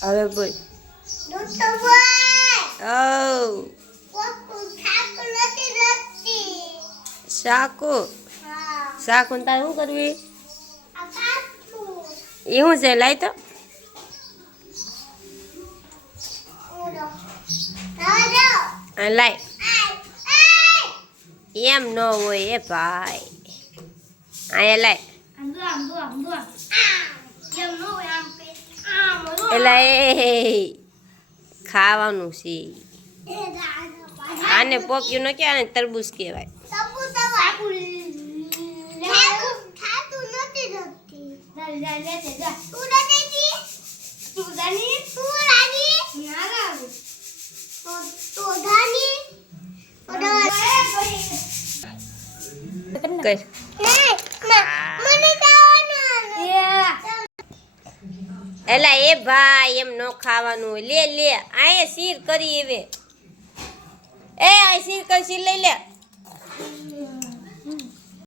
હવે બોલ. શાકુ શાકુ તારે શું કરવી એ શું છે લાય તો લાય એમ ન હોય એ ભાઈ અહીંયા લાય એટલે એ ખાવાનું છે આને પોપ્યું ન કહેવાય ને તરબૂચ કહેવાય એલા એ ભાઈ એમ ન ખાવાનું હોય લે લે આયે શીર કરી હવે એ આ શીર કરી શીર લઈ લે